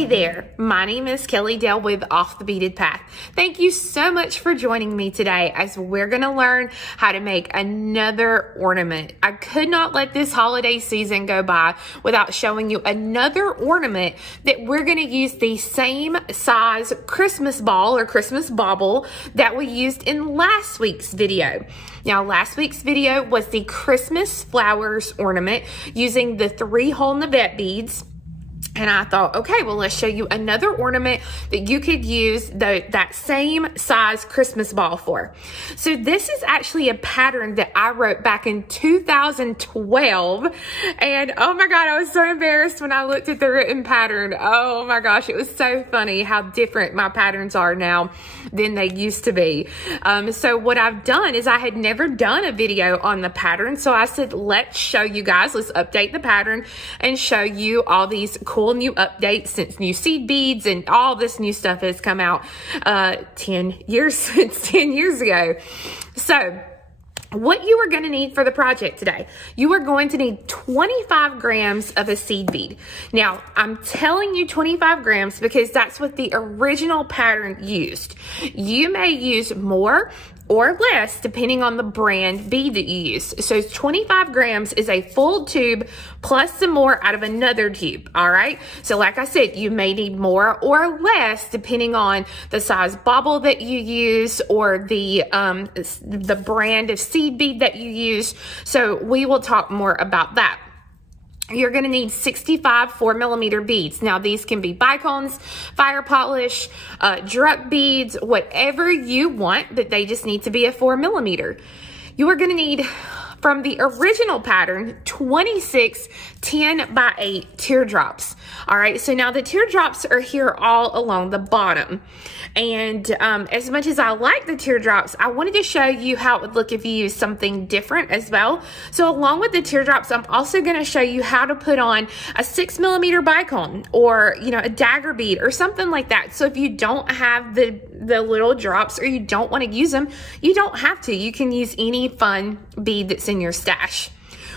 Hey there, my name is Kelly Dale with Off the Beaded Path. Thank you so much for joining me today as we're going to learn how to make another ornament. I could not let this holiday season go by without showing you another ornament that we're going to use the same size Christmas ball or Christmas bauble that we used in last week's video. Now, last week's video was the Christmas flowers ornament using the 3-hole Navette beads. And I thought, okay, well, let's show you another ornament that you could use that same size Christmas ball for. So this is actually a pattern that I wrote back in 2012. And oh my God, I was so embarrassed when I looked at the written pattern. Oh my gosh, it was so funny how different my patterns are now than they used to be. So what I've done is I had never done a video on the pattern. So I said, let's show you guys, let's update the pattern and show you all these cool new updates since new seed beads and all this new stuff has come out 10 years ago. So what you are going to need for the project today, you are going to need 25 grams of a seed bead. Now, I'm telling you 25 grams because that's what the original pattern used. You may use more or less depending on the brand bead that you use. So 25 grams is a full tube plus some more out of another tube, all right? So like I said, you may need more or less depending on the size bauble that you use or the brand of seed bead that you use. So we will talk more about that. You're going to need 65 4mm beads. Now, these can be bicones, fire polish, druck beads, whatever you want, but they just need to be a 4mm. You are going to need, from the original pattern, 26 10x8 teardrops. All right, so now the teardrops are here all along the bottom. And as much as I like the teardrops, I wanted to show you how it would look if you use something different as well. So along with the teardrops, I'm also going to show you how to put on a 6mm bicone or, you know, a dagger bead or something like that. So if you don't have the little drops or you don't want to use them, you don't have to. You can use any fun bead that's in your stash.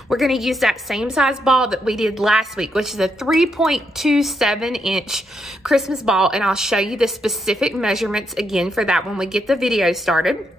We're going to use that same size ball that we did last week, which is a 3.27-inch Christmas ball, and I'll show you the specific measurements again for that when we get the video started.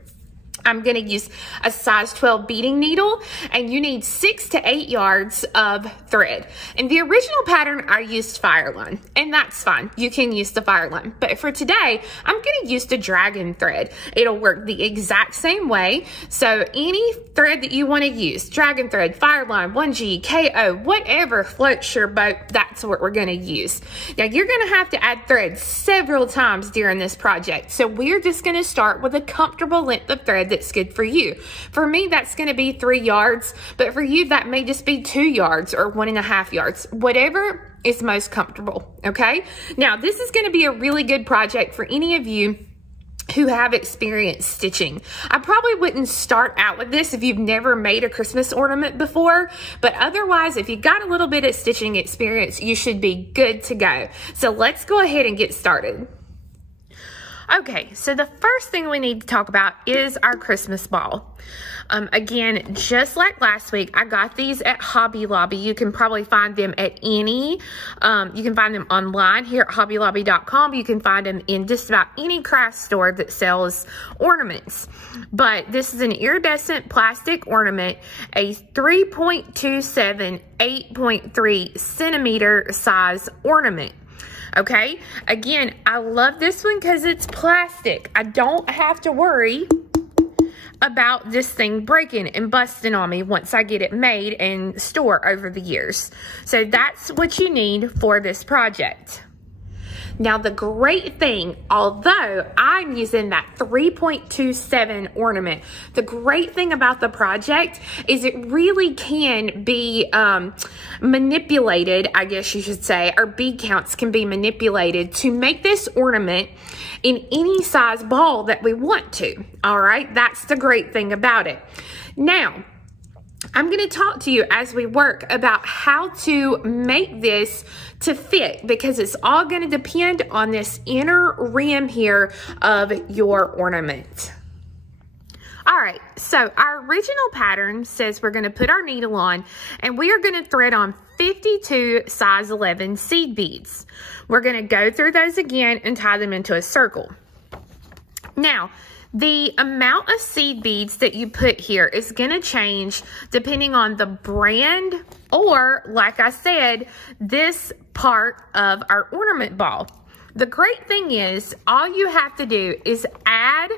I'm going to use a size 12 beading needle, and you need 6 to 8 yards of thread. In the original pattern, I used Fireline, and that's fine. You can use the Fireline. But for today, I'm going to use the dragon thread. It'll work the exact same way. So any thread that you want to use, dragon thread, Fireline, 1G, KO, whatever floats your boat, that's what we're going to use. Now, you're going to have to add thread several times during this project. So we're just going to start with a comfortable length of thread that's good for you. For me, that's going to be 3 yards, but for you, that may just be 2 yards or 1.5 yards, whatever is most comfortable, okay? Now, this is going to be a really good project for any of you who have experience stitching. I probably wouldn't start out with this if you've never made a Christmas ornament before, but otherwise, if you've got a little bit of stitching experience, you should be good to go. So let's go ahead and get started. Okay, so the first thing we need to talk about is our Christmas ball. Again, just like last week, I got these at Hobby Lobby. You can probably find them at you can find them online here at hobbylobby.com. You can find them in just about any craft store that sells ornaments. But this is an iridescent plastic ornament, a 3.27, 8.3 centimeter size ornament. Okay, again, I love this one because it's plastic. I don't have to worry about this thing breaking and busting on me once I get it made and store over the years. So that's what you need for this project. Now, the great thing, although I'm using that 3.27 ornament, the great thing about the project is it really can be manipulated, I guess you should say, or bead counts can be manipulated to make this ornament in any size ball that we want to. All right, that's the great thing about it. Now, I'm going to talk to you as we work about how to make this to fit, because it's all going to depend on this inner rim here of your ornament. All right, so our original pattern says we're going to put our needle on and we are going to thread on 52 size 11 seed beads. We're going to go through those again and tie them into a circle. Now, the amount of seed beads that you put here is going to change depending on the brand or, like I said, this part of our ornament ball. The great thing is all you have to do is add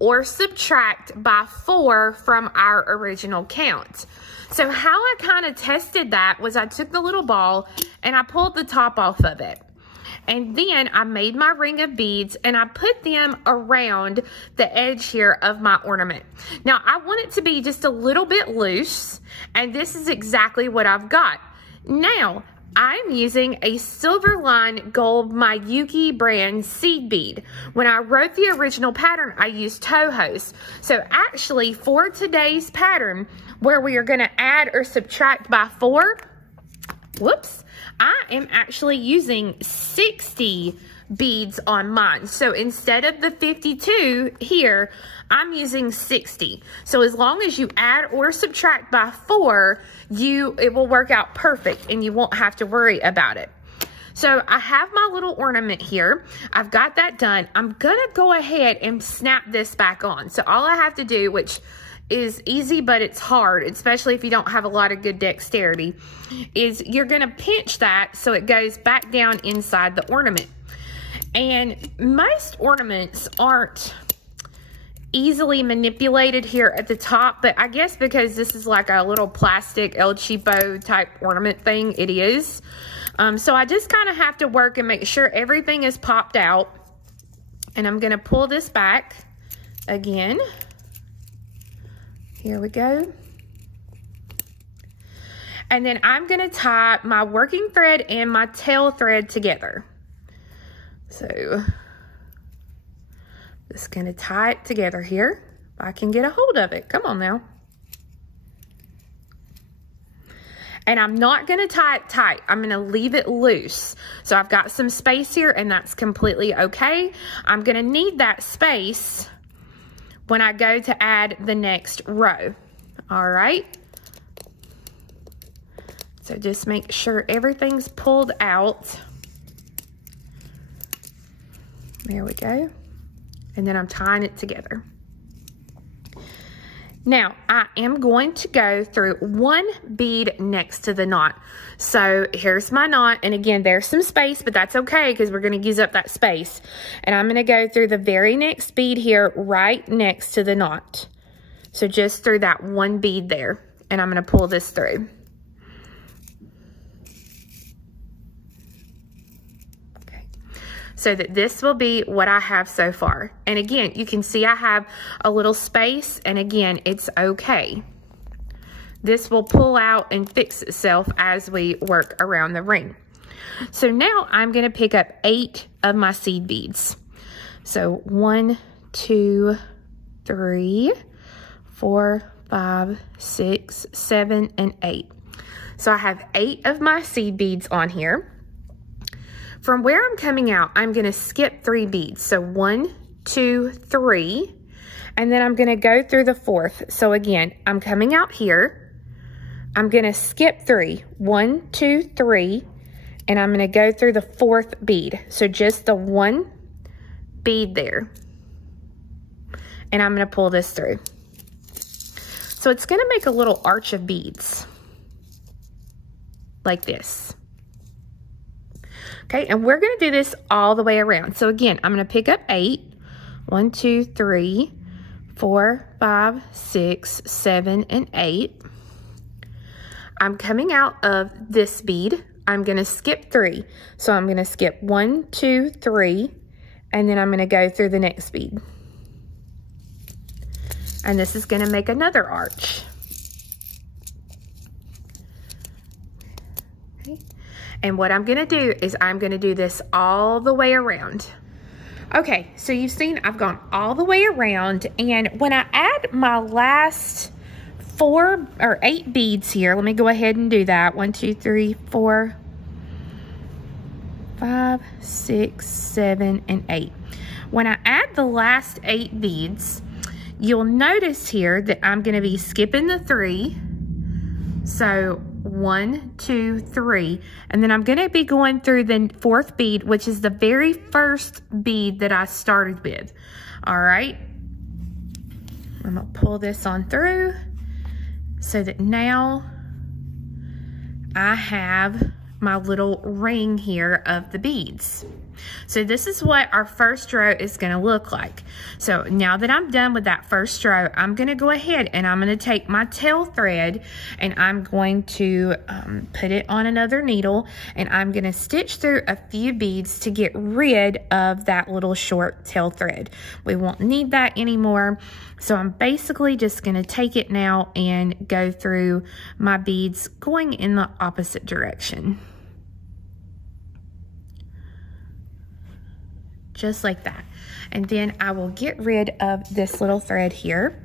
or subtract by 4 from our original count. So how I kind of tested that was I took the little ball and I pulled the top off of it. And then I made my ring of beads and I put them around the edge here of my ornament. Now I want it to be just a little bit loose, and this is exactly what I've got. Now I'm using a Silverline Gold Miyuki brand seed bead. When I wrote the original pattern, I used Toho's. So actually for today's pattern, where we are gonna add or subtract by 4, whoops, I am actually using 60 beads on mine. So instead of the 52 here, I'm using 60. So as long as you add or subtract by 4, it will work out perfect and you won't have to worry about it. So I have my little ornament here. I've got that done. I'm gonna go ahead and snap this back on. So all I have to do, which is easy, but it's hard, especially if you don't have a lot of good dexterity, is you're gonna pinch that so it goes back down inside the ornament. And most ornaments aren't easily manipulated here at the top, but I guess because this is like a little plastic El Cheapo type ornament thing, it is. So I just kind of have to work and make sure everything is popped out. And I'm gonna pull this back again. Here we go. And then I'm gonna tie my working thread and my tail thread together. So just gonna tie it together here. If I can get a hold of it. Come on now. And I'm not gonna tie it tight. I'm gonna leave it loose. So I've got some space here and that's completely okay. I'm gonna need that space when I go to add the next row. All right. So just make sure everything's pulled out. There we go. And then I'm tying it together. Now, I am going to go through one bead next to the knot. So here's my knot. And again, there's some space, but that's okay because we're going to use up that space. And I'm going to go through the very next bead here right next to the knot. So just through that one bead there. And I'm going to pull this through. So that this will be what I have so far. And again, you can see I have a little space, and again, it's okay. This will pull out and fix itself as we work around the ring. So now I'm gonna pick up 8 of my seed beads. So 1, 2, 3, 4, 5, 6, 7, and 8. So I have 8 of my seed beads on here. From where I'm coming out, I'm gonna skip 3 beads. So 1, 2, 3, and then I'm gonna go through the 4th. So again, I'm coming out here, I'm gonna skip 3, 1, 2, 3, and I'm gonna go through the 4th bead. So just the 1 bead there. And I'm gonna pull this through. So it's gonna make a little arch of beads, like this. Okay, and we're gonna do this all the way around. So again, I'm gonna pick up 8. 1, 2, 3, 4, 5, 6, 7, and 8. I'm coming out of this bead. I'm gonna skip 3. So I'm gonna skip 1, 2, 3, and then I'm gonna go through the next bead. And this is gonna make another arch. And what I'm gonna do is I'm gonna do this all the way around. Okay, so you've seen I've gone all the way around, and when I add my last 4 or 8 beads here, let me go ahead and do that. 1, 2, 3, 4, 5, 6, 7, and 8. When I add the last 8 beads, You'll notice here that I'm going to be skipping the 3. So 1, 2, 3, and then I'm going to be going through the 4th bead, which is the very first bead that I started with. All right, I'm going to pull this on through so that now I have my little ring here of the beads. So this is what our first row is going to look like. So now that I'm done with that first row, I'm going to go ahead and I'm going to take my tail thread and I'm going to put it on another needle, and I'm going to stitch through a few beads to get rid of that little short tail thread. We won't need that anymore. So I'm basically just going to take it now and go through my beads going in the opposite direction. Just like that. And then I will get rid of this little thread here.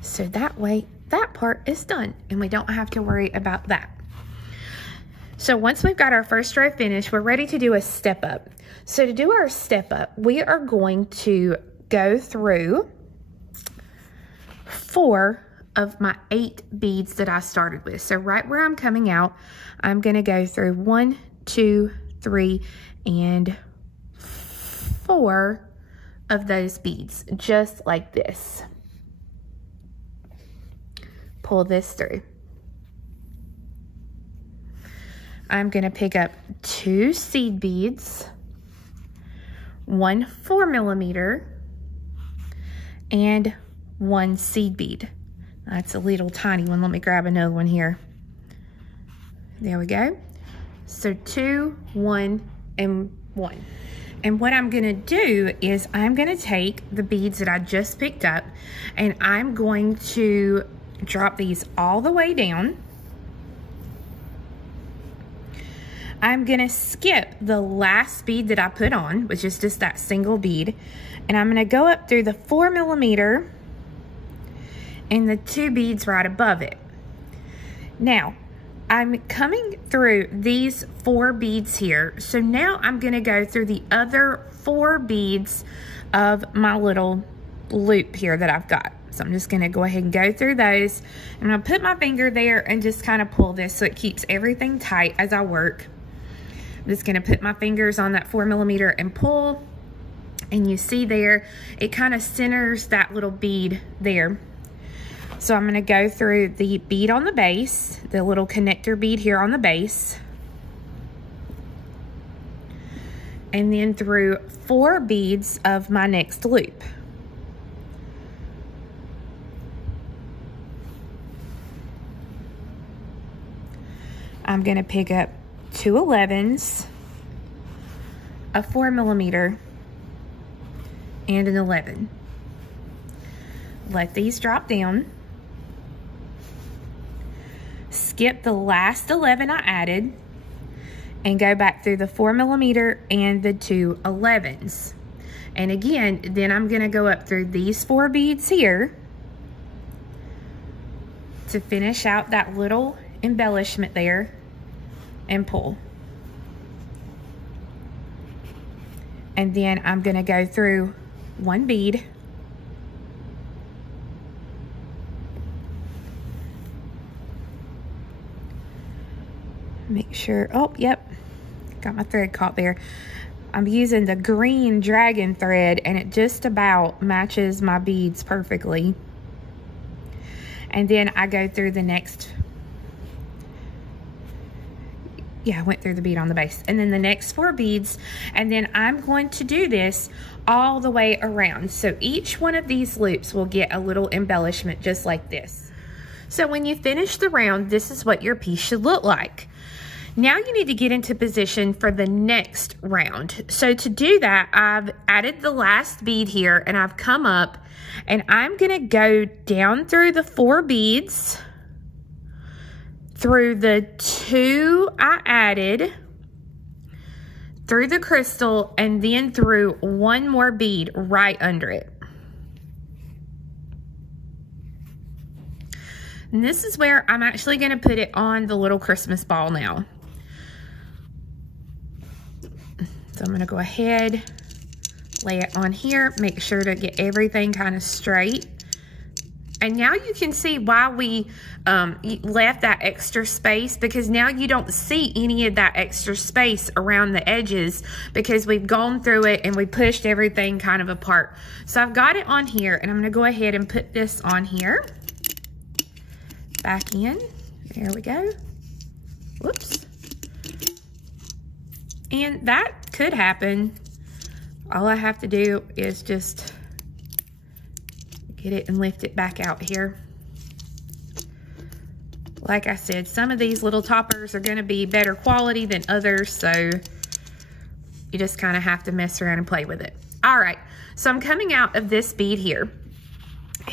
So that way, that part is done and we don't have to worry about that. So once we've got our first row finished, we're ready to do a step up. So to do our step up, we are going to go through 4 of my 8 beads that I started with. So right where I'm coming out, I'm going to go through 1, 2, 3, and 4 of those beads, just like this. Pull this through. I'm going to pick up 2 seed beads, 1 4mm, and 1 seed bead. That's a little tiny one. Let me grab another one here. There we go. So 2, 1, and 1. And what I'm going to do is I'm going to take the beads that I just picked up and I'm going to drop these all the way down. I'm going to skip the last bead that I put on, which is just that single bead, and I'm going to go up through the 4mm and the 2 beads right above it. Now, I'm coming through these 4 beads here. So now I'm going to go through the other 4 beads of my little loop here that I've got. So I'm just going to go ahead and go through those. I'm going to put my finger there and just kind of pull this so it keeps everything tight as I work. I'm just going to put my fingers on that 4mm and pull. And you see there, it kind of centers that little bead there. So I'm going to go through the bead on the base, the little connector bead here on the base, and then through 4 beads of my next loop. I'm going to pick up 2 11s, a 4mm, and an 11. Let these drop down. Skip the last 11 I added and go back through the 4mm and the 2 11s. And again, then I'm going to go up through these 4 beads here to finish out that little embellishment there and pull. And then I'm going to go through 1 bead, make sure, oh, yep, got my thread caught there. I'm using the green dragon thread and it just about matches my beads perfectly. And then I go through the next, I went through the bead on the base, and then the next 4 beads, and then I'm going to do this all the way around. So each one of these loops will get a little embellishment just like this. So when you finish the round, this is what your piece should look like. Now you need to get into position for the next round. So to do that, I've added the last bead here and I've come up and I'm gonna go down through the 4 beads, through the 2 I added, through the crystal, and then through 1 more bead right under it. And this is where I'm actually going to put it on the little Christmas ball now. So I'm going to go ahead, lay it on here, make sure to get everything kind of straight And now you can see why we left that extra space, because now you don't see any of that extra space around the edges because we've gone through it and we pushed everything kind of apart. So I've got it on here, and I'm going to go ahead and put this on here. Back in. There we go. Whoops. And that could happen. All I have to do is just get it and lift it back out here. Like I said, some of these little toppers are going to be better quality than others, so you just kind of have to mess around and play with it. All right, so I'm coming out of this bead here.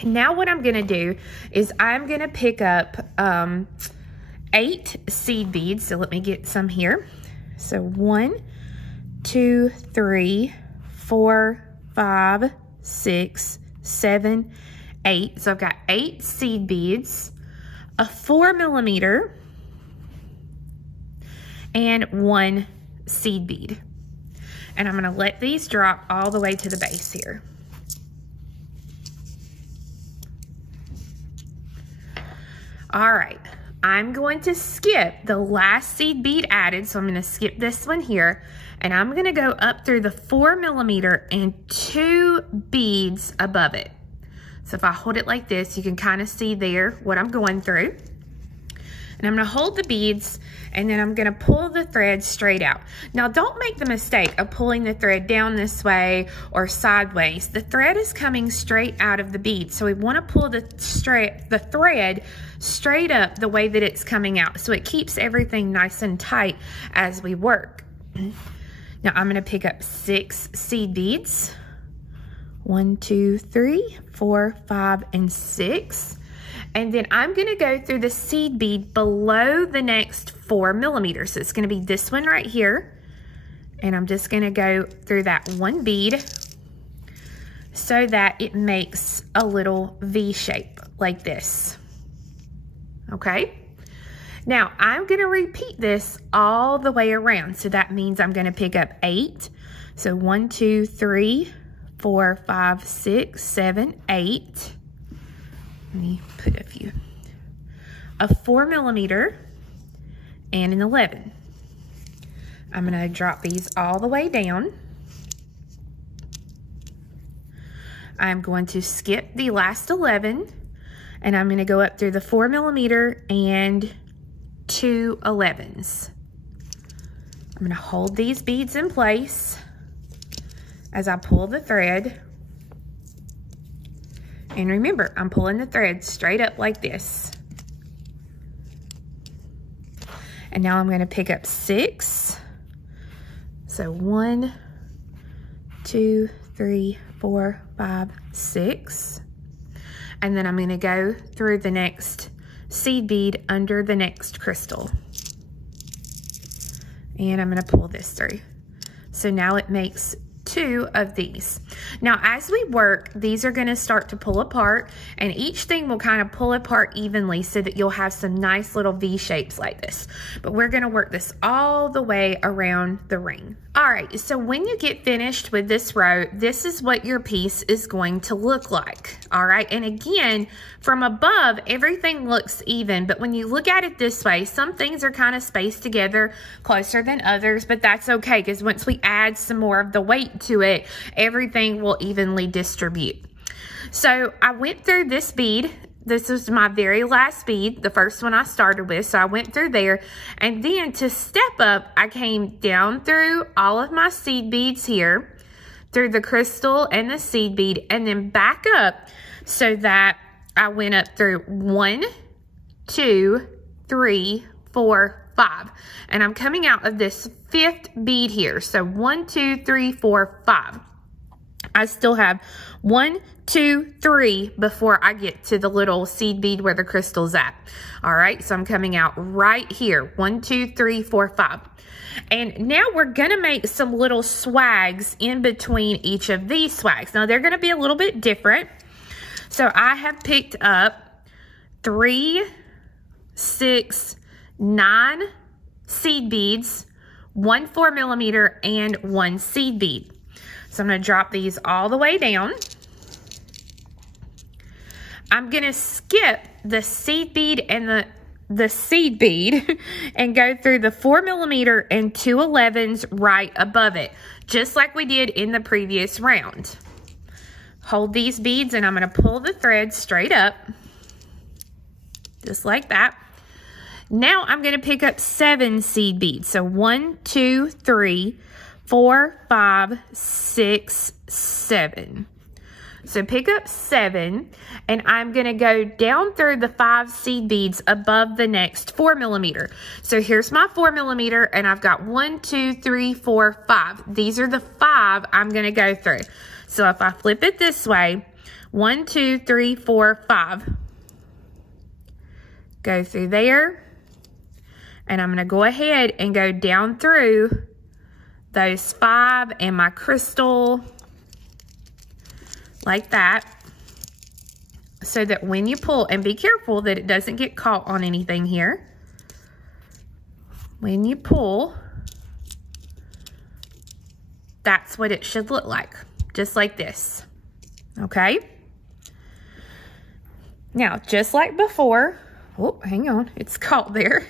And now what I'm going to do is I'm going to pick up 8 seed beads. So let me get some here. So 1, 2, 3, 4, 5, 6, 7, 8. So I've got 8 seed beads, a 4mm, and 1 seed bead. And I'm going to let these drop all the way to the base here. All right, I'm going to skip the last seed bead added, so I'm going to skip this one here, and I'm going to go up through the 4mm and 2 beads above it. So if I hold it like this, you can kind of see there what I'm going through. And I'm going to hold the beads, and then I'm going to pull the thread straight out. Now, don't make the mistake of pulling the thread down this way or sideways. The thread is coming straight out of the bead, so we want to pull the thread straight up the way that it's coming out, so it keeps everything nice and tight as we work. Now, I'm going to pick up 6 seed beads. 1, 2, 3, 4, 5, and 6. And then I'm going to go through the seed bead below the next 4mm. So it's going to be this one right here. And I'm just going to go through that 1 bead so that it makes a little V shape like this. Okay. Now I'm going to repeat this all the way around. So that means I'm going to pick up 8. So 1, 2, 3, 4, 5, 6, 7, 8. Let me put a few. A 4mm and an 11. I'm going to drop these all the way down. I'm going to skip the last 11, and I'm going to go up through the 4mm and 2 11s. I'm going to hold these beads in place as I pull the thread. And remember, I'm pulling the thread straight up like this. And now I'm going to pick up 6. So 1, 2, 3, 4, 5, 6. And then I'm going to go through the next seed bead under the next crystal. And I'm going to pull this through. So now it makes 2 of these. Now as we work, these are going to start to pull apart, and each thing will kind of pull apart evenly so that you'll have some nice little V shapes like this. But we're going to work this all the way around the ring. All right, so when you get finished with this row, this is what your piece is going to look like. All right, and again, from above, everything looks even, but when you look at it this way, some things are kind of spaced together closer than others, but that's okay, because once we add some more of the weight to it, everything will evenly distribute. So I went through this bead. This was my very last bead, the first one I started with. So I went through there, and then to step up, I came down through all of my seed beads here, through the crystal and the seed bead, and then back up so that I went up through 1, 2, 3, 4, 5. And I'm coming out of this 5th bead here. So 1, 2, 3, 4, 5. I still have 1, 2, 3 before I get to the little seed bead where the crystal's at. All right, so I'm coming out right here. 1, 2, 3, 4, 5. And now we're gonna make some little swags in between each of these swags. Now they're gonna be a little bit different. So I have picked up 3, 6, 9 seed beads, 1 4mm, and 1 seed bead. So I'm going to drop these all the way down. I'm gonna skip the seed bead and the seed bead and go through the 4mm and 2/11s right above it, just like we did in the previous round. Hold these beads and I'm gonna pull the thread straight up, just like that. Now I'm gonna pick up 7 seed beads. So 1, 2, 3, 4, 5, 6, 7. So pick up 7, and I'm gonna go down through the 5 seed beads above the next 4mm. So here's my 4mm, and I've got 1, 2, 3, 4, 5. These are the 5 I'm gonna go through. So if I flip it this way, 1, 2, 3, 4, 5. Go through there, and I'm gonna go ahead and go down through those 5 and my crystal, like that, so that when you pull, and be careful that it doesn't get caught on anything here. When you pull, that's what it should look like, just like this, okay? Now, just like before, oh, hang on, it's caught there.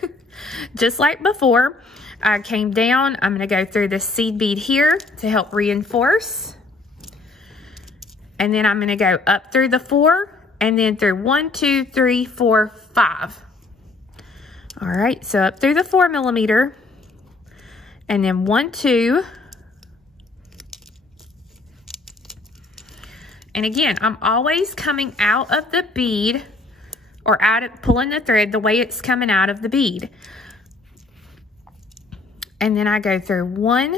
Just like before, I came down, I'm gonna go through this seed bead here to help reinforce. And then I'm gonna go up through the 4 and then through 1, 2, 3, 4, 5. All right, so up through the 4mm and then 1, 2. And again, I'm always coming out of the bead or pulling the thread the way it's coming out of the bead. And then I go through 1,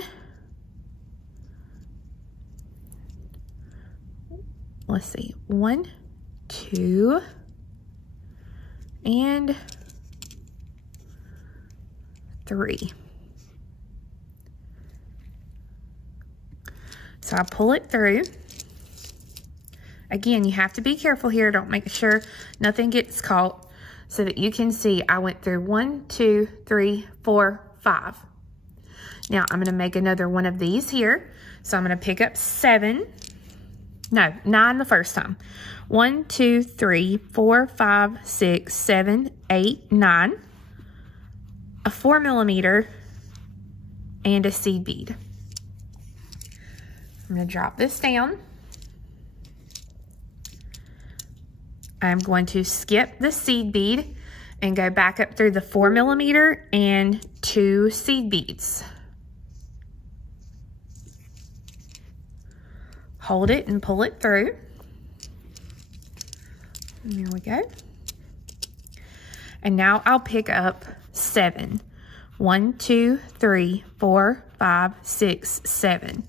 let's see, 1, 2, and 3. So I pull it through. Again, you have to be careful here. Don't make sure nothing gets caught, so that you can see I went through 1, 2, 3, 4, 5. Now I'm gonna make another one of these here. So I'm gonna pick up 7. No, 9 the first time. 1, 2, 3, 4, 5, 6, 7, 8, 9. A 4mm and a seed bead. I'm going to drop this down. I'm going to skip the seed bead and go back up through the 4mm and 2 seed beads. Hold it and pull it through. And there we go. And now I'll pick up 7. 1, 2, 3, 4, 5, 6, 7.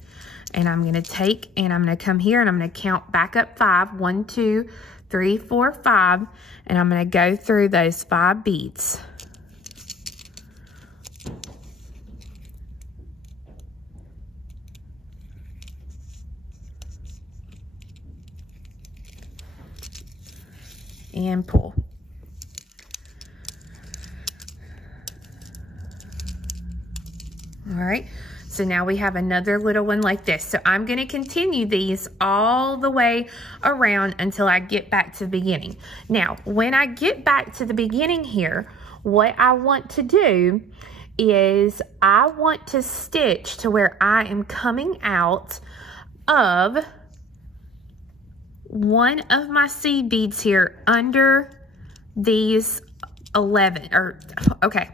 And I'm going to take and I'm going to come here and I'm going to count back up 5. 1, 2, 3, 4, 5. And I'm going to go through those 5 beads. And pull. All right, so now we have another little one like this. So I'm going to continue these all the way around until I get back to the beginning. Now, when I get back to the beginning here, what I want to do is I want to stitch to where I am coming out of one of my seed beads here under these 11, or okay,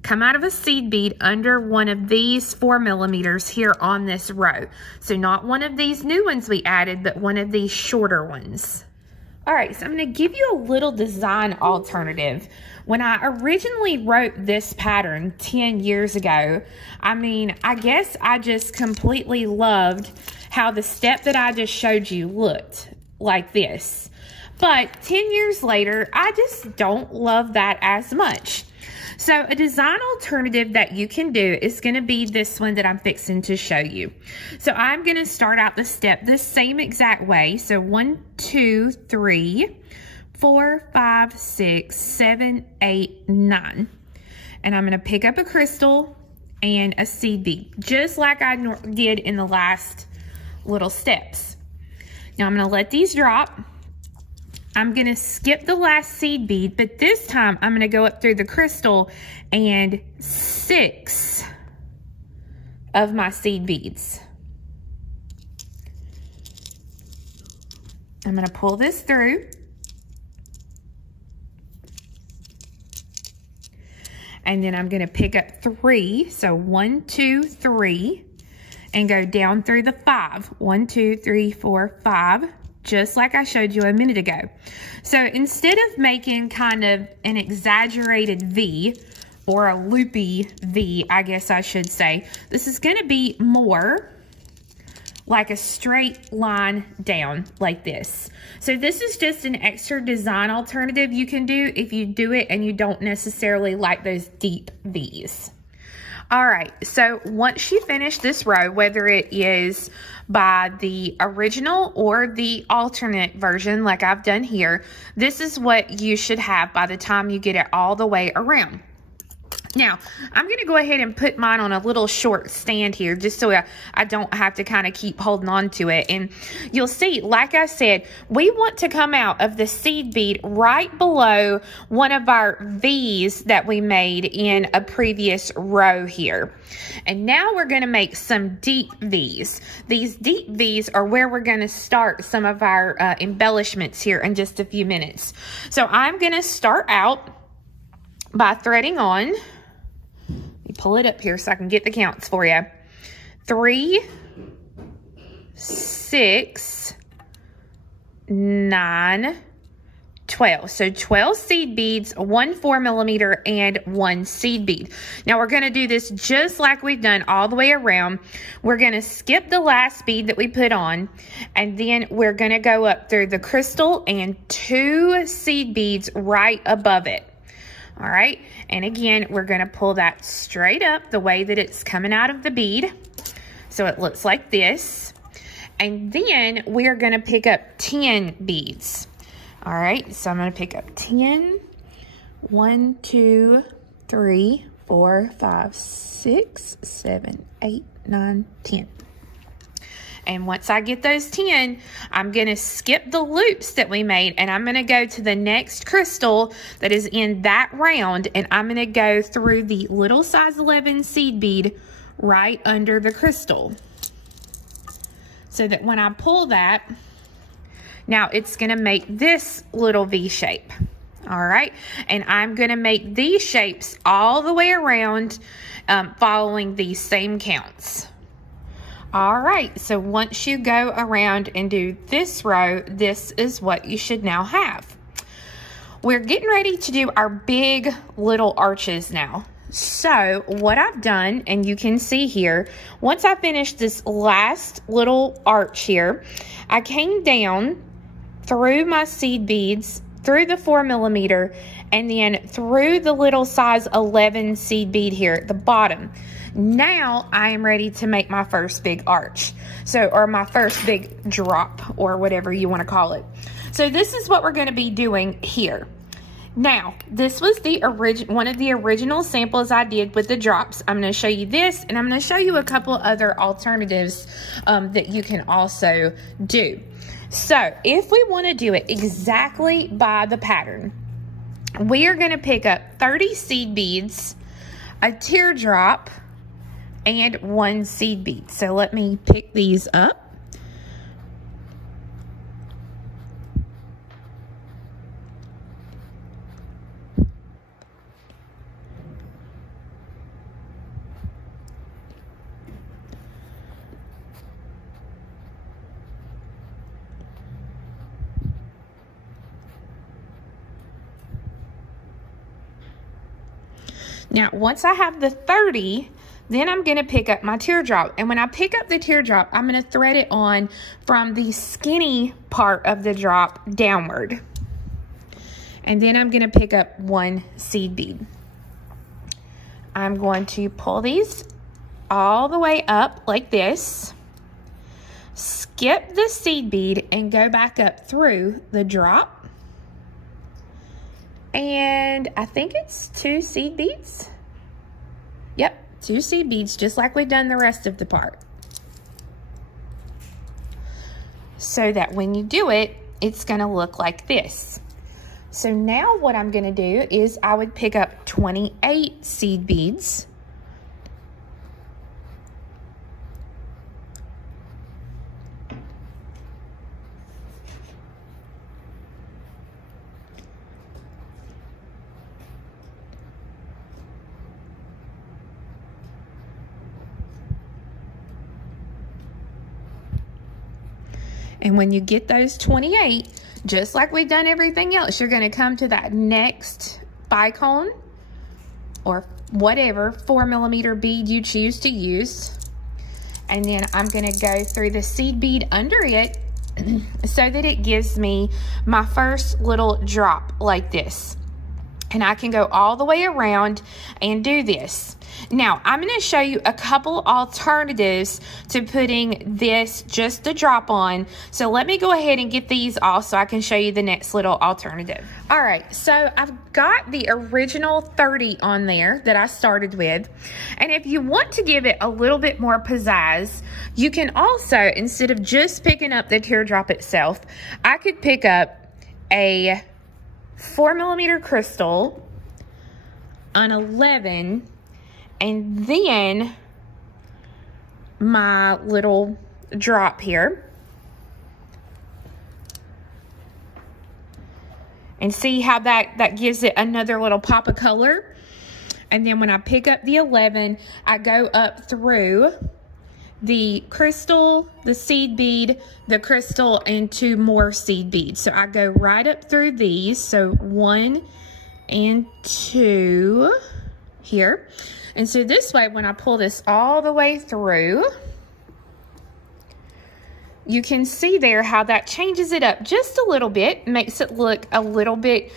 come out of a seed bead under one of these 4mm here on this row. So not one of these new ones we added, but one of these shorter ones. All right, so I'm going to give you a little design alternative. When I originally wrote this pattern 10 years ago, I mean, I guess I just completely loved how the step that I just showed you looked like this. But 10 years later, I just don't love that as much. So a design alternative that you can do is going to be this one that I'm fixing to show you. So I'm going to start out the step the same exact way. So 1, 2, 3, 4, 5, 6, 7, 8, 9. And I'm going to pick up a crystal and a seed bead, just like I did in the last little steps. Now I'm going to let these drop. I'm going to skip the last seed bead, but this time I'm going to go up through the crystal and 6 of my seed beads. I'm going to pull this through. And then I'm going to pick up 3. So 1, 2, 3. And go down through the 5. 1, 2, 3, 4, 5. Just like I showed you a minute ago. So instead of making kind of an exaggerated V, or a loopy V, I guess I should say, this is going to be more like a straight line down like this. So this is just an extra design alternative you can do if you do it and you don't necessarily like those deep V's. All right, so once you finish this row, whether it is by the original or the alternate version like I've done here, this is what you should have by the time you get it all the way around. Now, I'm going to go ahead and put mine on a little short stand here just so I don't have to kind of keep holding on to it. And you'll see, like I said, we want to come out of the seed bead right below one of our V's that we made in a previous row here. And now we're going to make some deep V's. These deep V's are where we're going to start some of our embellishments here in just a few minutes. So I'm going to start out by threading on. Pull it up here so I can get the counts for you. 3, 6, 9, 12. So 12 seed beads, 1 4mm, and 1 seed bead. Now we're going to do this just like we've done all the way around. We're going to skip the last bead that we put on, and then we're going to go up through the crystal and 2 seed beads right above it. All right, and again, we're going to pull that straight up the way that it's coming out of the bead. So it looks like this. And then we are going to pick up 10 beads. All right, so I'm going to pick up 10. 1, 2, 3, 4, 5, 6, 7, 8, 9, 10. And once I get those 10, I'm going to skip the loops that we made, and I'm going to go to the next crystal that is in that round, and I'm going to go through the little size 11 seed bead right under the crystal. So that when I pull that, now it's going to make this little V shape. All right, and I'm going to make these shapes all the way around following these same counts. All right, so once you go around and do this row, this is what you should now have. We're getting ready to do our big little arches now. So what I've done, and you can see here, once I finished this last little arch here, I came down through my seed beads, through the 4mm, and then through the little size 11 seed bead here at the bottom. Now I am ready to make my first big arch. So, or my first big drop, or whatever you want to call it. So this is what we're going to be doing here. Now, this was the one of the original samples I did with the drops. I'm going to show you this, and I'm going to show you a couple other alternatives that you can also do. So if we want to do it exactly by the pattern, we are going to pick up 30 seed beads, a teardrop, and 1 seed bead. So let me pick these up. Now, once I have the 30, then I'm going to pick up my teardrop. And when I pick up the teardrop, I'm going to thread it on from the skinny part of the drop downward. And then I'm going to pick up 1 seed bead. I'm going to pull these all the way up like this. Skip the seed bead and go back up through the drop. And I think it's 2 seed beads. Yep, 2 seed beads, just like we've done the rest of the part. So that when you do it, it's gonna look like this. So now what I'm gonna do is I would pick up 28 seed beads. And when you get those 28, just like we've done everything else, you're gonna come to that next bicone or whatever 4mm bead you choose to use. And then I'm gonna go through the seed bead under it so that it gives me my first little drop like this. And I can go all the way around and do this. Now, I'm going to show you a couple alternatives to putting this just a drop on. So let me go ahead and get these off so I can show you the next little alternative. All right, so I've got the original 30 on there that I started with. And if you want to give it a little bit more pizzazz, you can also, instead of just picking up the teardrop itself, I could pick up a 4mm crystal, an 11, and then my little drop here. And see how that gives it another little pop of color. And then when I pick up the 11, I go up through the crystal, the seed bead, the crystal, and 2 more seed beads. So I go right up through these. So 1 and 2 here. And so this way, when I pull this all the way through, you can see there how that changes it up just a little bit, makes it look a little bit,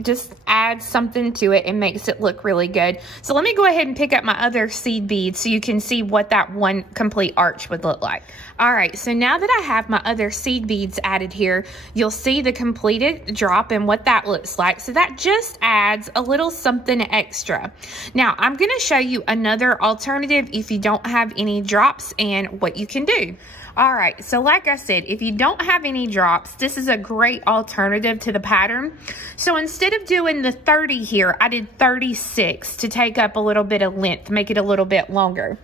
just adds something to it and makes it look really good. So let me go ahead and pick up my other seed bead so you can see what that one complete arch would look like. All right, so now that I have my other seed beads added here, you'll see the completed drop and what that looks like. So that just adds a little something extra. Now, I'm gonna show you another alternative if you don't have any drops and what you can do. All right, so like I said, if you don't have any drops, this is a great alternative to the pattern. So instead of doing the 30 here, I did 36 to take up a little bit of length, make it a little bit longer.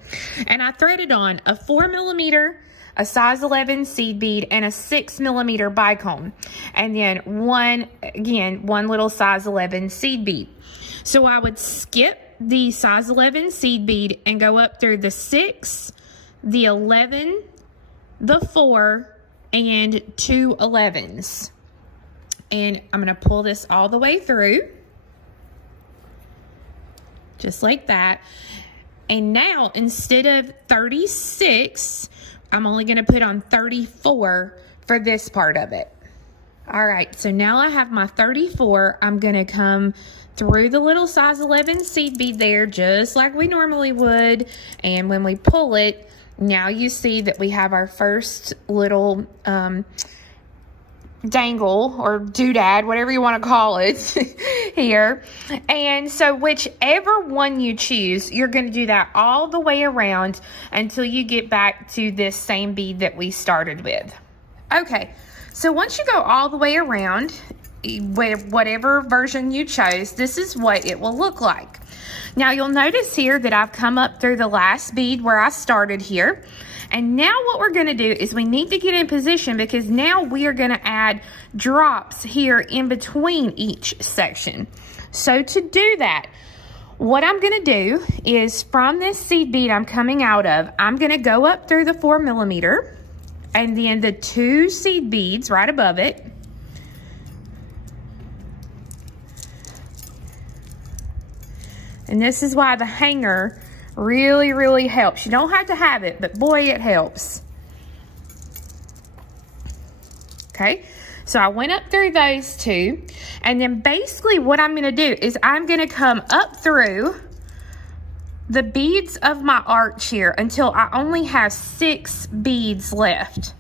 And I threaded on a 4mm, a size 11 seed bead, and a 6mm bicone. And then one little size 11 seed bead. So I would skip the size 11 seed bead and go up through the 6, the 11, the 4, and 2 11s. And I'm going to pull this all the way through. Just like that. And now, instead of 36, I'm only going to put on 34 for this part of it. All right, so now I have my 34. I'm going to come through the little size 11 seed bead there, just like we normally would. And when we pull it, now you see that we have our first little dangle or doodad, whatever you want to call it here. And so whichever one you choose, you're going to do that all the way around until you get back to this same bead that we started with. Okay, so once you go all the way around, with whatever version you chose, this is what it will look like. Now you'll notice here that I've come up through the last bead where I started here. And now what we're gonna do is we need to get in position because now we are gonna add drops here in between each section. So to do that, what I'm gonna do is from this seed bead I'm coming out of, I'm gonna go up through the 4mm and then the 2 seed beads right above it. And this is why the hanger really, really helps. You don't have to have it, but boy, it helps. Okay, so I went up through those 2. And then basically what I'm gonna do is I'm gonna come up through the beads of my arch here until I only have 6 beads left.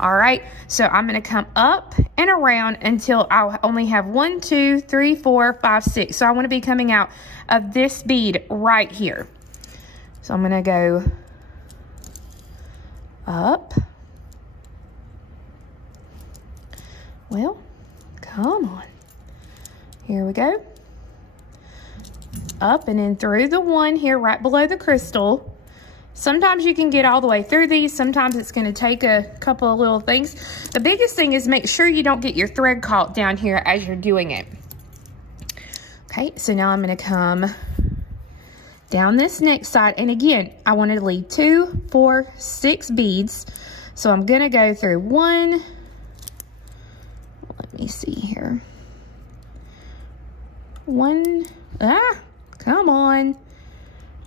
All right, so I'm gonna come up and around until I only have 1, 2, 3, 4, 5, 6. So I wanna be coming out of this bead right here. So I'm gonna go up, Well, come on. Here we go. Up and then through the one here right below the crystal. Sometimes you can get all the way through these. Sometimes it's going to take a couple of little things. The biggest thing is make sure you don't get your thread caught down here as you're doing it. Okay, so now I'm going to come down this next side. And again, I want to leave 2, 4, 6 beads. So I'm going to go through 1. Let me see here. 1. Come on.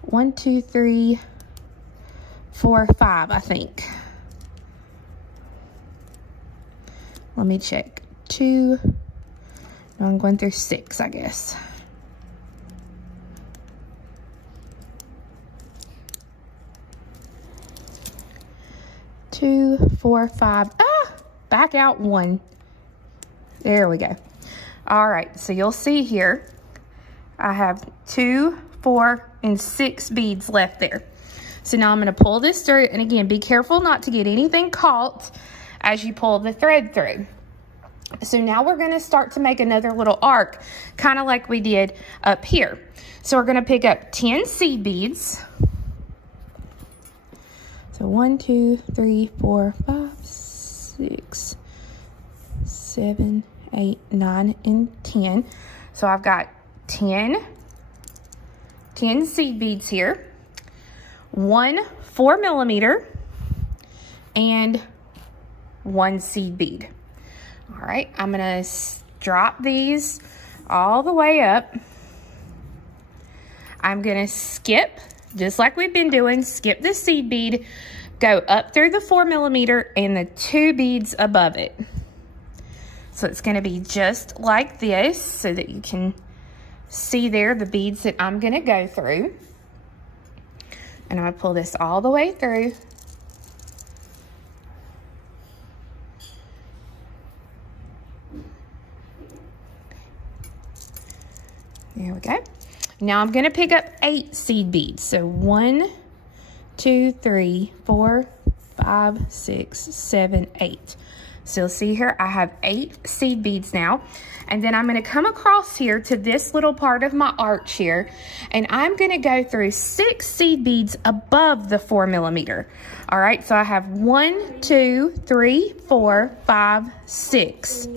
1, 2, 3, 4, 5, I think. Let me check. 2. No, I'm going through 6, I guess. 2, 4, 5. Back out 1. There we go. All right, so you'll see here, I have 2, 4, and 6 beads left there. So now I'm going to pull this through, and again, be careful not to get anything caught as you pull the thread through. So now we're going to start to make another little arc, kind of like we did up here. So we're going to pick up 10 seed beads. So 1, 2, 3, 4, 5, 6, 7, 8, 9, and 10. So I've got 10 seed beads here. 1 4mm and 1 seed bead. All right, I'm gonna drop these all the way up. I'm gonna skip, just like we've been doing, skip the seed bead, go up through the 4mm and the 2 beads above it. So it's gonna be just like this so that you can see there the beads that I'm gonna go through. And I'm gonna pull this all the way through. There we go. Now I'm gonna pick up 8 seed beads. So 1, 2, 3, 4, 5, 6, 7, 8. So you'll see here, I have 8 seed beads now. And then I'm gonna come across here to this little part of my arch here, and I'm gonna go through 6 seed beads above the 4mm. All right, so I have 1, 2, 3, 4, 5, 6.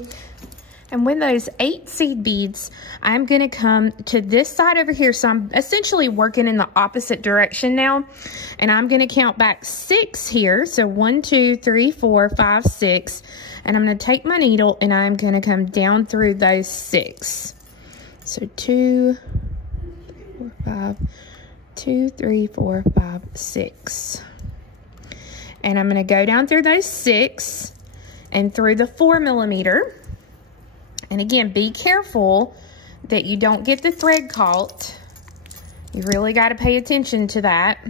And with those 8 seed beads, I'm gonna come to this side over here. So I'm essentially working in the opposite direction now. And I'm gonna count back 6 here. So 1, 2, 3, 4, 5, 6. And I'm gonna take my needle and I'm gonna come down through those 6. So 2, 3, 4, 5, 2, 3, 4, 5, 6. And I'm gonna go down through those 6 and through the 4mm. And again, be careful that you don't get the thread caught. You really got to pay attention to that.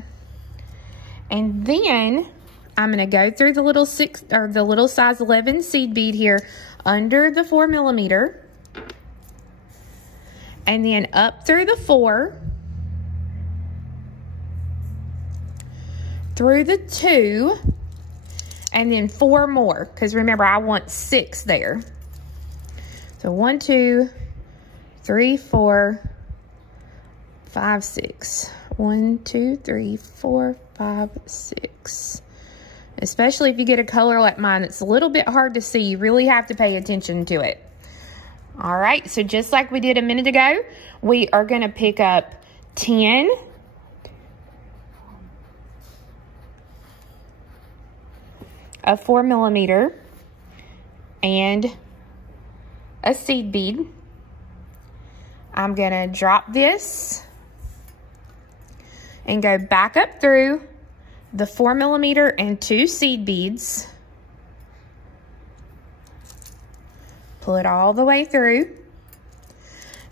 And then I'm going to go through the little size 11 seed bead here under the 4mm. And then up through the 4. Through the 2. And then 4 more. Because remember, I want 6 there. So 1, 2, 3, 4, 5, 6. 1, 2, 3, 4, 5, 6. Especially if you get a color like mine, it's a little bit hard to see. You really have to pay attention to it. All right, so just like we did a minute ago, we are going to pick up 10. A 4mm and a seed bead. I'm gonna drop this and go back up through the 4mm and 2 seed beads. Pull it all the way through.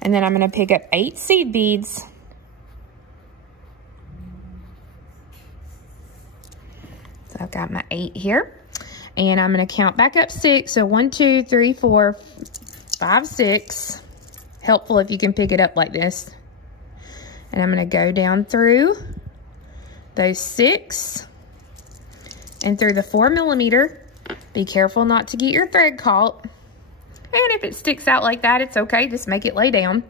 And then I'm gonna pick up 8 seed beads. So I've got my 8 here. And I'm gonna count back up 6. So 1, 2, 3, 4, 5, 6. Helpful if you can pick it up like this. And I'm gonna go down through those 6 and through the 4mm. Be careful not to get your thread caught. And if it sticks out like that, it's okay. Just make it lay down.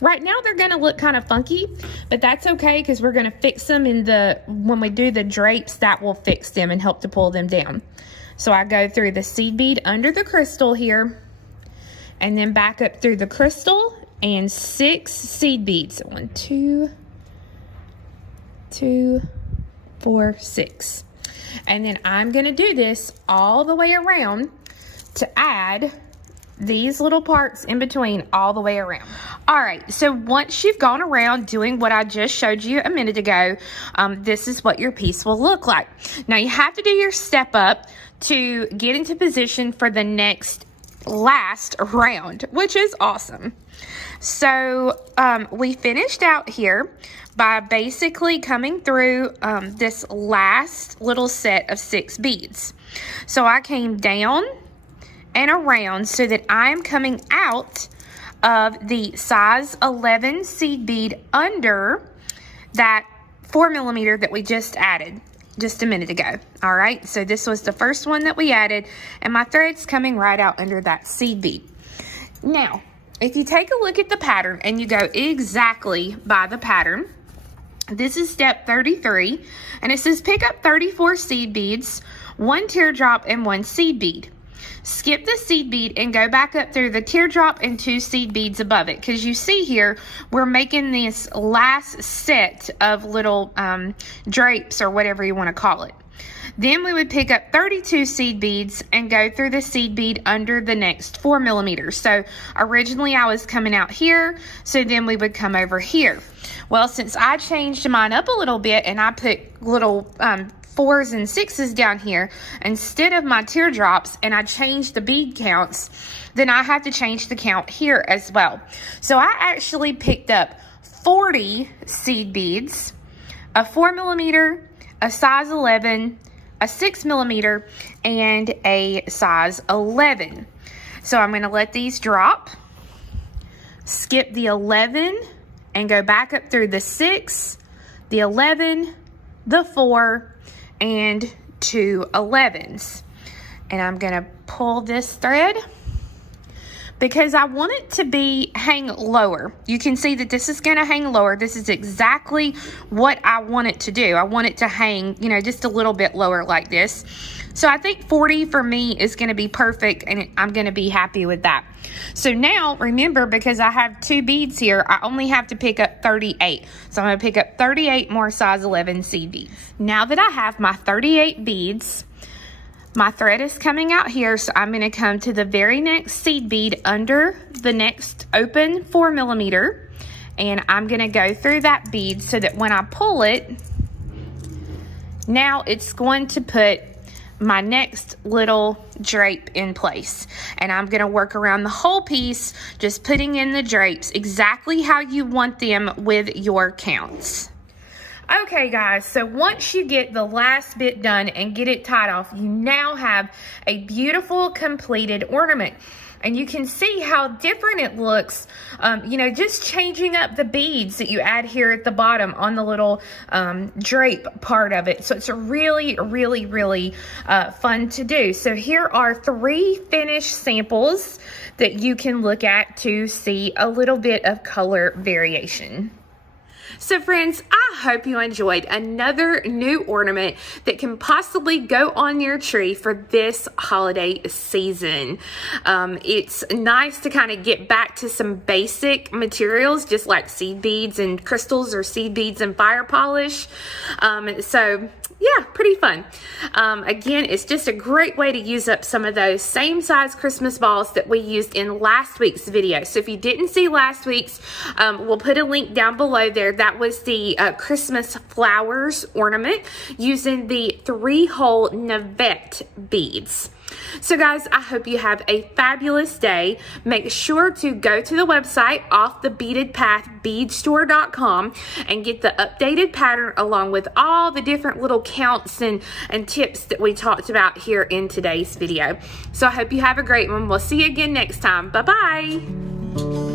Right now, they're going to look kind of funky, but that's okay because we're going to fix them when we do the drapes, that will fix them and help to pull them down. So I go through the seed bead under the crystal here, and then back up through the crystal and 6 seed beads. 1, 2, 4, 6. And then I'm going to do this all the way around to add these little parts in between all the way around. All right, so once you've gone around doing what I just showed you a minute ago, this is what your piece will look like. Now you have to do your step up to get into position for the last round, which is awesome. So we finished out here by basically coming through this last little set of 6 beads. So I came down and around so that I'm coming out of the size 11 seed bead under that 4mm that we just added just a minute ago. All right, so this was the first one that we added, and my thread's coming right out under that seed bead. Now, if you take a look at the pattern and you go exactly by the pattern, this is step 33, and it says pick up 34 seed beads, 1 teardrop, and 1 seed bead. Skip the seed bead and go back up through the teardrop and 2 seed beads above it, because you see here we're making this last set of little drapes or whatever you want to call it. Then we would pick up 32 seed beads and go through the seed bead under the next 4mm. So originally I was coming out here, so then we would come over here. Well, since I changed mine up a little bit and I put little 4s and 6s down here instead of my teardrops, and I changed the bead counts, then I have to change the count here as well. So I actually picked up 40 seed beads, a 4mm, a size 11, a 6mm, and a size 11. So I'm going to let these drop, skip the 11, and go back up through the 6, the 11, the 4, and 2 11s. And I'm going to pull this thread because I want it to hang lower. You can see that this is going to hang lower. This is exactly what I want it to do. I want it to hang, you know, just a little bit lower like this. So I think 40 for me is going to be perfect, and I'm going to be happy with that. So now, remember, because I have 2 beads here, I only have to pick up 38. So I'm going to pick up 38 more size 11 seed beads. Now that I have my 38 beads, my thread is coming out here, so I'm going to come to the very next seed bead under the next open 4mm, and I'm going to go through that bead so that when I pull it, now it's going to put my next little drape in place. And I'm going to work around the whole piece, just putting in the drapes exactly how you want them with your counts. Okay guys, so once you get the last bit done and get it tied off, you now have a beautiful completed ornament. And you can see how different it looks, you know, just changing up the beads that you add here at the bottom on the little drape part of it. So it's really, really, really fun to do. So here are 3 finished samples that you can look at to see a little bit of color variation. So friends, I hope you enjoyed another new ornament that can possibly go on your tree for this holiday season. It's nice to kind of get back to some basic materials, just like seed beads and crystals, or seed beads and fire polish. So yeah, pretty fun. Again, it's just a great way to use up some of those same size Christmas balls that we used in last week's video. So if you didn't see last week's, we'll put a link down below there. That was the Christmas flowers ornament using the 3-hole navette beads. So guys, I hope you have a fabulous day. Make sure to go to the website offthebeadedpath.beadstore.com and get the updated pattern along with all the different little counts and tips that we talked about here in today's video. So I hope you have a great one. We'll see you again next time. Bye-bye.